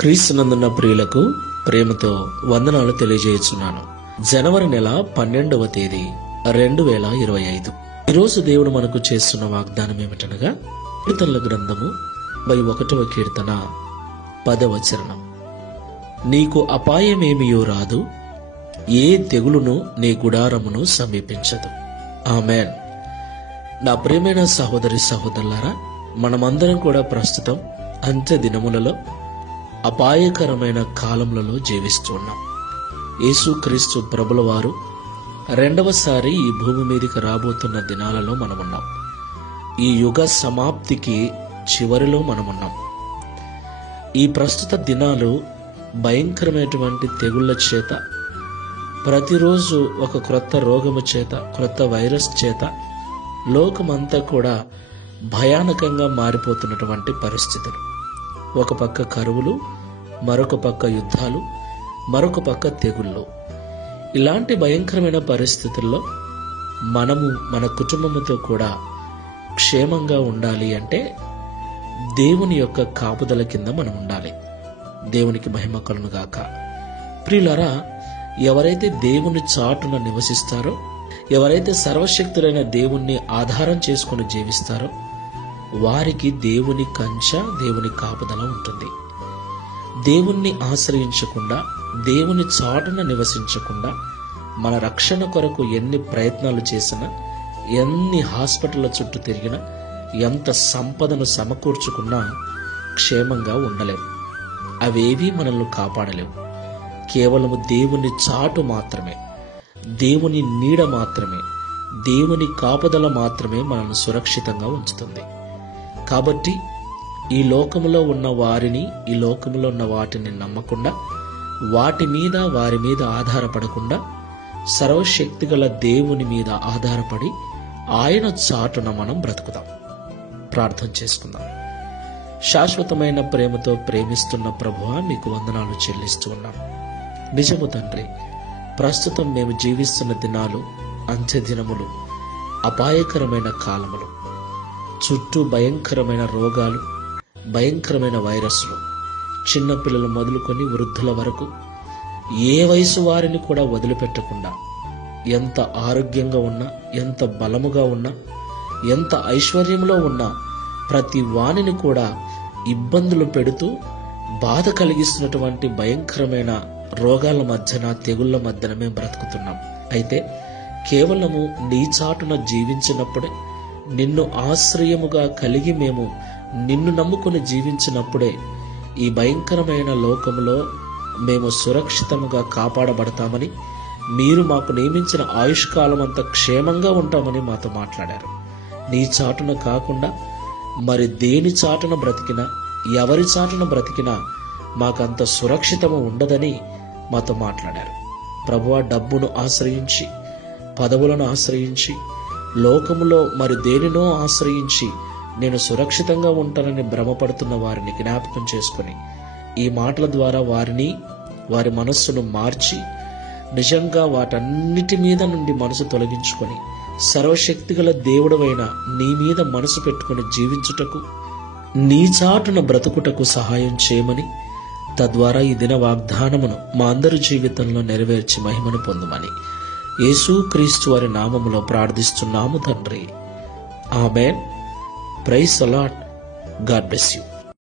క్రీస్తునందున్న ప్రియులకు ప్రేమతో వందనాలు తెలియజేస్తున్నాను. జనవరి నెల 12వ తేదీ 2025. ఈరోజు దేవుడు మనకు చేస్తున్న వాగ్దానం ఏమిటనగా, కీర్తనల గ్రంథము 21వ కీర్తన 10వ చరణం. నీకు అపాయమేమియో రాదు, ఏ తెగులును నీ గుడారమును సమీపించదు. ఆమేన్. నా ప్రియమైన సహోదరి సహోదరులారా, మనమందరం కూడా ప్రస్తుతం అంత్య దినములలో అపాయకరమైన కాలములలో జీవిస్తున్నాం. యేసుక్రీస్తు ప్రభుల వారు రెండవసారి ఈ భూమి మీదకి రాబోతున్న దినాలలో మనమున్నాం. ఈ యుగ సమాప్తికి చివరిలో మనమున్నాం. ఈ ప్రస్తుత దినాలు భయంకరమైనటువంటి తెగుళ్ల చేత, ప్రతిరోజు ఒక క్రొత్త రోగము చేత, క్రొత్త వైరస్ చేత లోకమంతా కూడా భయానకంగా మారిపోతున్నటువంటి పరిస్థితులు. ఒక పక్క కరువులు, మరొక పక్క యుద్ధాలు, మరొక పక్క తెగుళ్ళు. ఇలాంటి భయంకరమైన పరిస్థితుల్లో మనము మన కుటుంబముతో కూడా క్షేమంగా ఉండాలి అంటే దేవుని యొక్క కాపుదల కింద మనం ఉండాలి. దేవునికి మహిమ కలుగును గాక. ప్రియులారా, ఎవరైతే దేవుని చాటున నివసిస్తారో, ఎవరైతే సర్వశక్తులైన దేవుణ్ణి ఆధారం చేసుకుని జీవిస్తారో, వారికి దేవుని కంచె, దేవుని కాపుదల ఉంటుంది. దేవుణ్ణి ఆశ్రయించకుండా, దేవుని చాటున నివసించకుండా, మన రక్షణ కొరకు ఎన్ని ప్రయత్నాలు చేసినా, ఎన్ని హాస్పిటళ్ల చుట్టూ తిరిగినా, ఎంత సంపదను సమకూర్చుకున్నా క్షేమంగా ఉండలేము. అవేవీ మనల్ని కాపాడలేవు. కేవలము దేవుని చాటు మాత్రమే, దేవుని నీడ మాత్రమే, దేవుని కాపుదల మాత్రమే మనల్ని సురక్షితంగా ఉంచుతుంది. కాబట్టి ఈ లోకములో ఉన్న వారిని, ఈ లోకములో ఉన్న వాటిని నమ్మకుండా, వారి మీద ఆధారపడకుండా, సర్వశక్తిగల దేవుని మీద ఆధారపడి ఆయన చాటున మనం బ్రతుకుదాం. ప్రార్థన చేసుకుందాం. శాశ్వతమైన ప్రేమతో ప్రేమిస్తున్న ప్రభువా, మీకు వందనాలు చెల్లిస్తూ ఉన్నాం. నిజము తండ్రి, ప్రస్తుతం మేము జీవిస్తున్న దినాలు అంత్య దినములు, అపాయకరమైన కాలములు. చుట్టూ భయంకరమైన రోగాలు, భయంకరమైన వైరస్లు, చిన్నపిల్లలు మొదలుకొని వృద్ధుల వరకు ఏ వయసు వారిని కూడా వదిలిపెట్టకుండా, ఎంత ఆరోగ్యంగా ఉన్నా, ఎంత బలముగా ఉన్నా, ఎంత ఐశ్వర్యంలో ఉన్నా, ప్రతి వాణిని కూడా ఇబ్బందులు పెడుతూ బాధ కలిగిస్తున్నటువంటి భయంకరమైన రోగాల మధ్యన, తెగుళ్ల మధ్యన మేము బ్రతుకుతున్నాం. అయితే కేవలము నీ చాటున జీవించినప్పుడే, నిన్ను ఆశ్రయముగా కలిగి మేము నిన్ను నమ్ముకుని జీవించినప్పుడే ఈ భయంకరమైన లోకములో మేము సురక్షితముగా కాపాడబడతామని, మీరు మాకు నియమించిన ఆయుష్కాలం అంతా క్షేమంగా ఉంటామని మాతో మాట్లాడారు. నీ చాటున కాకుండా మరి దేని చాటున బ్రతికినా, ఎవరి చాటున బ్రతికినా మాకంత సురక్షితము ఉండదని మాతో మాట్లాడారు. ప్రభువా, డబ్బును ఆశ్రయించి, పదవులను ఆశ్రయించి, లోకములో మరి దేనినో ఆశ్రయించి నేను సురక్షితంగా ఉంటానని భ్రమపడుతున్న వారిని జ్ఞాపకం చేసుకుని, ఈ మాటల ద్వారా వారి మనస్సును మార్చి, నిజంగా వాటన్నిటి మీద నుండి మనసు తొలగించుకొని, సర్వశక్తిగల దేవుడవైన నీ మీద మనసు పెట్టుకుని జీవించుటకు, నీ చాటున బ్రతుకుటకు సహాయం చేయమని, తద్వారా ఈ దిన వాగ్దానమును మా అందరి జీవితంలో నెరవేర్చి మహిమను పొందుమని యేసుక్రీస్తు వారి నామములో ప్రార్థిస్తున్నాము తండ్రి. Amen. Praise the lord. God bless you.